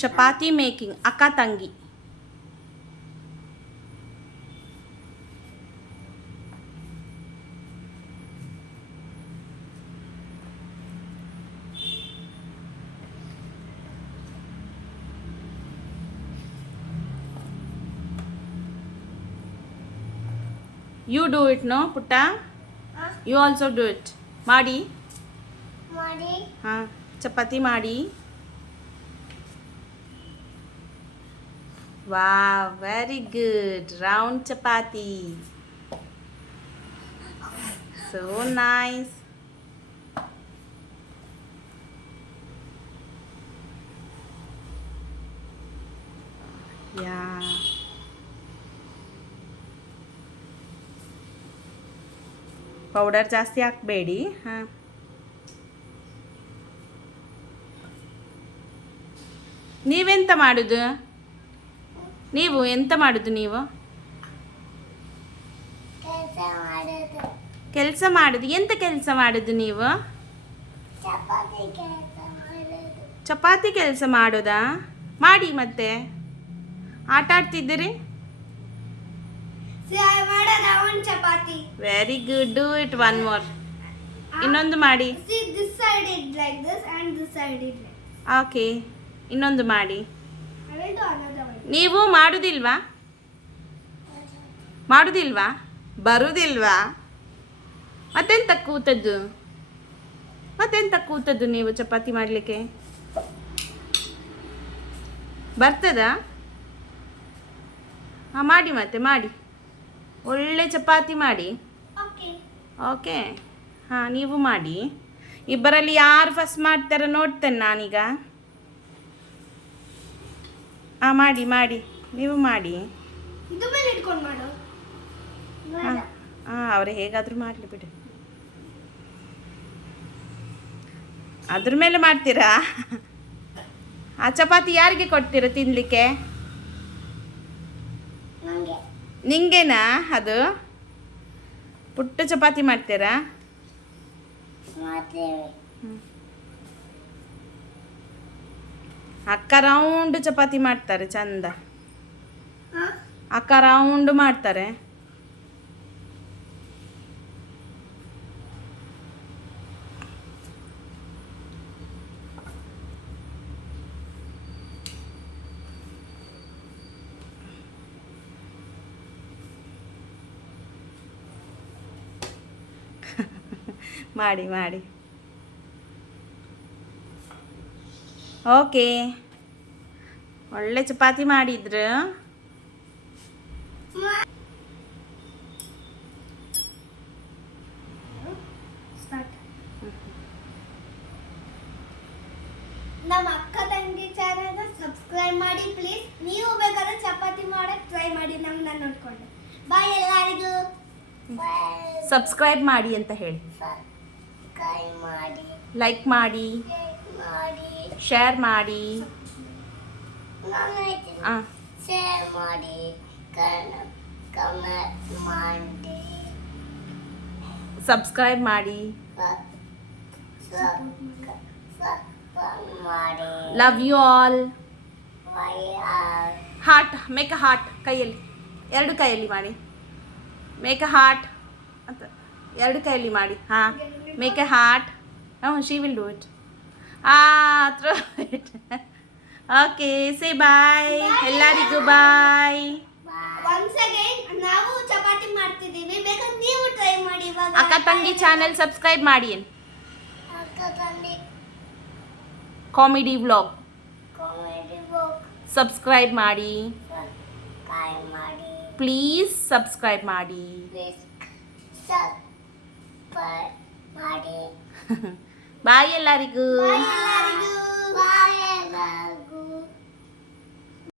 Chapati making ಅಕ್ಕ ತಂಗಿ. You do it, no, Putta? You also do it. ಮಾಡಿ ಹಾಂ, ಚಪಾತಿ ಮಾಡಿ. Wow, very good. Round chapati. So nice. Yeah. Powder ಜಾಸ್ತಿ ಹಾಕಬೇಡಿ. ಹಾಂ, ನೀವೆಂತ ಮಾಡೋದು? ನೀವು ಎಂತ ಮಾಡೋದು? ನೀವು ಕೆಲಸ ಮಾಡೋದು. ಎಂತ ಕೆಲಸ ಮಾಡೋದು ನೀವು? ಚಪಾತಿ ಕೆಲಸ ಮಾಡೋದಾ? ಮಾಡಿ. ಮತ್ತೆ ಆಟ ಆಡ್ತಿದ್ದೀರಿ? Very good. Do it one more. ಇನ್ನೊಂದು ಮಾಡಿ. ಓಕೆ, ಇನ್ನೊಂದು ಮಾಡಿ. ನೀವು ಮಾಡುವುದಿಲ್ವಾ? ಮಾಡುವುದಿಲ್ವಾ? ಬರುವುದಿಲ್ವಾ? ಮತ್ತೆಂತ ಕೂತದ್ದು? ಮತ್ತೆಂತ ಕೂತದ್ದು ನೀವು ಚಪಾತಿ ಮಾಡಲಿಕ್ಕೆ? ಬರ್ತದಾ? ಹಾಂ, ಮಾಡಿ. ಮತ್ತೆ ಮಾಡಿ. ಒಳ್ಳೆ ಚಪಾತಿ ಮಾಡಿ. ಓಕೆ. ಹಾಂ, ನೀವು ಮಾಡಿ. ಇಬ್ಬರಲ್ಲಿ ಯಾರು ಫಸ್ಟ್ ಮಾಡ್ತಾರೋ ನೋಡ್ತೇನೆ ನಾನೀಗ. ಹಾಂ, ಮಾಡಿ ಮಾಡಿ. ನೀವು ಮಾಡಿ. ಹಾಂ ಹಾಂ, ಅವ್ರು ಹೇಗಾದರೂ ಮಾಡಲಿ ಬಿಡಿ. ಅದ್ರ ಮೇಲೆ ಮಾಡ್ತೀರಾ? ಆ ಚಪಾತಿ ಯಾರಿಗೆ ಕೊಡ್ತೀರಾ ತಿನ್ನಲಿಕ್ಕೆ? ನಿಂಗೆನಾ ಅದು? ಪುಟ್ಟ ಚಪಾತಿ ಮಾಡ್ತೀರಾ? ಅಕ್ಕ ರೌಂಡ್ ಚಪಾತಿ ಮಾಡ್ತಾರೆ, ಚಂದ. ಅಕ್ಕ ರೌಂಡ್ ಮಾಡ್ತಾರೆ. ಮಾಡಿ ಮಾಡಿ. ಓಕೆ, ಒಳ್ಳೆ ಚಪಾತಿ ಮಾಡಿದ್ರು. ನಮ್ಮ ಅಕ್ಕ ತಂಗಿ ಚಾನೆಲ್ ಸಬ್ಸ್ಕ್ರೈಬ್ ಮಾಡಿ ಪ್ಲೀಸ್. ನೀವು ಬೇಕಾದ್ರೆ ಚಪಾತಿ ಮಾಡಕ್ಕೆ ಟ್ರೈ ಮಾಡಿ, ನಮ್ಮನ್ನ ನೋಡ್ಕೊಂಡು. ಬಾಯ್ ಎಲ್ಲರಿಗೂ. ಸಬ್ಸ್ಕ್ರೈಬ್ ಮಾಡಿ ಅಂತ ಹೇಳಿ. ಲೈಕ್ ಮಾಡಿ, ಶೇರ್ ಮಾಡಿ. ಶೇರ್ ಮಾಡಿ, ಕಮೆಂಟ್ ಮಾಡಿ, ಸಬ್ಸ್ಕ್ರೈಬ್ ಮಾಡಿ. Love you all. Heart, make a heart. ಕೈಯಲ್ಲಿ, ಎರಡು ಕೈಯಲ್ಲಿ ಮಾಡಿ. ಮೇಕ್ ಅ ಹಾರ್ಟ್ ಅಂತ ಎರಡು ಕೈಯಲ್ಲಿ ಮಾಡಿ. ಹಾಂ, make a heart. She will do it. Throw it. Okay, say bye ಎಲ್ಲರಿಗೂ. ಬಾಯ್. ಒನ್ಸ್ ಅಗೈನ್ ನಾವು ಚಪಾತಿ ಮಾಡ್ತಿದ್ದೀವಿ, ಬೇಕಾದ್ರೆ ನೀವು ಟ್ರೈ ಮಾಡಿ. ಇವಾಗ ಅಕ್ಕ ತಂಗಿ ಚಾನೆಲ್ ಸಬ್ಸ್ಕ್ರೈಬ್ ಮಾಡಿ. ಅಕ್ಕ ತಂಗಿ ಕಾಮಿಡಿ ವ್ಲಾಗ್ ಸಬ್ಸ್ಕ್ರೈಬ್ ಸಬ್ಸ್ಕ್ರೈಬ್ ಮಾಡಿ. ಮಾಡಿ, ಪ್ಲೀಸ್ ಸಬ್ಸ್ಕ್ರೈಬ್ ಮಾಡಿ. ಸಬ್ಸ್ಕ್ರೈಬ್ ಮಾಡಿ. ಬಾಯ್ ಎಲ್ಲರಿಗೂ. ಬಾಯ್.